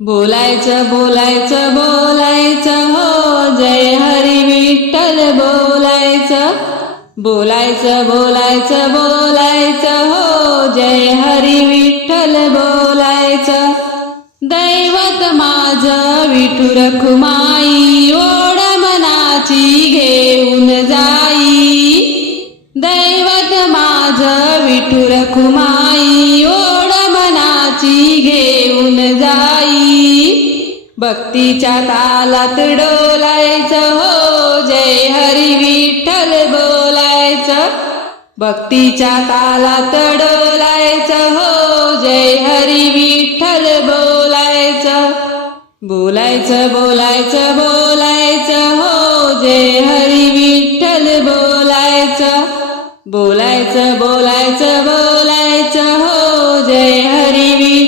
बोलायचं बोलायचं बोलायचं हो जय हरी विठ्ठल बोलायचं. बोलायचं बोलायचं बोलायचं हो जय हरी विठ्ठल बोलायचं. दैवत माझं विठू रखुमाई ओढ मनाची घेऊन जाई. दैवत माझं विठू रखुमाई ओढ मनाची घेऊन जाई. भक्तीच्या तालात डोलायचं हो जय हरी विठ्ठल बोलायचं. भक्तीच्या तालात डोलायचं हो जय हरी विठ्ठल बोलायचं. बोलायचं बोलायचं बोलायचं हो जय हरी विठ्ठल बोलायचं. बोलायचं बोलायचं बोलायचं हो जय हरी विठ्ठल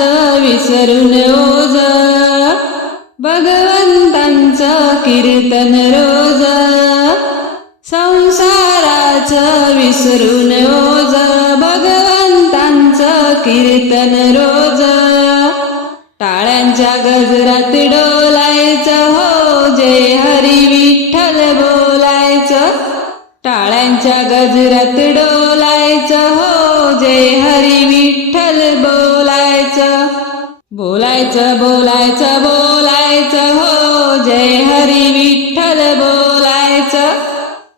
विसरून ओझ भगवंतांचं कीर्तन रोज. संसाराचं विसरून ओझ भगवंतांचं कीर्तन रोज. टाळ्यांच्या गजरात डोलायचं हो जय हरी विठ्ठल बोलायचं. टाळ्यांच्या गजरात डोलायचं हो जय हरी विठ्ठल बोल बोलायचं बोलायचं बोलायचं हो जय हरी विठ्ठल बोलायचं.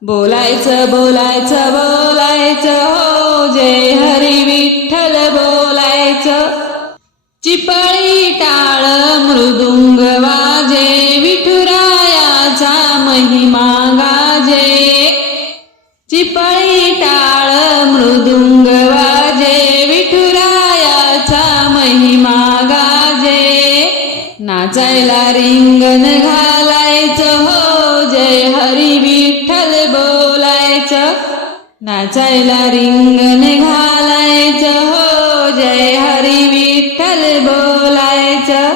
बोलायचं बोलायचं बोलायचं हो जय हरी विठ्ठल बोलायचं. चिपळी टाळ मृदुंग वाजे विठुरायाचा महिमा गाजे. चिपळी टाळ मृदुंग नाचायला रिंगण घालायचं हो जय हरी विठ्ठल बोलायचं. नाचायला रिंगण घालायचं हो जय हरी विठ्ठल बोलायचं.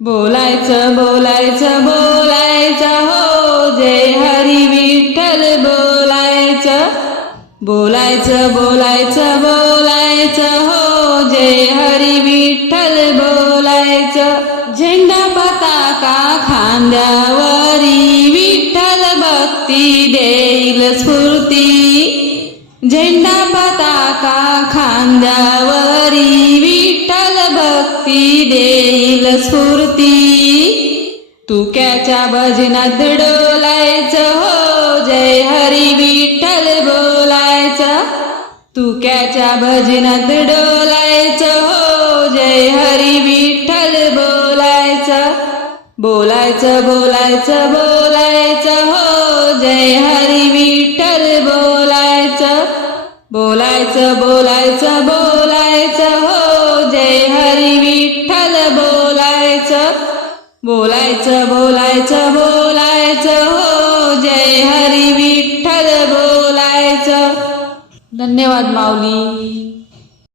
बोलायचं बोलायचं बोलायचं हो जय हरी विठ्ठल बोलायचं. बोलायचं बोलायचं बोलायचं हो जय हरी विठ्ठल बोलायचं. झेंडा पताका खांद्यावरी विठ्ठल भक्ती देईल स्फूर्ती. झेंडा पताका खांद्यावरी विठ्ठल भक्ती देईल स्फूर्ती. तुक्याच्या भजनात डोलायचं हो जय हरी विठ्ठल बोलायचं. तुक्याच्या भजनात डोलायचं हो जय हरी विठ्ठल बोलायचं बोलायचं बोलायचं हो जय हरी विठ्ठल बोलायचं. बोलायचं बोलायचं बोलायचं हो जय हरी विठ्ठल बोलायचं. बोलायचं बोलायचं बोलायचं हो जय हरी विठ्ठल बोलायचं. धन्यवाद माऊली.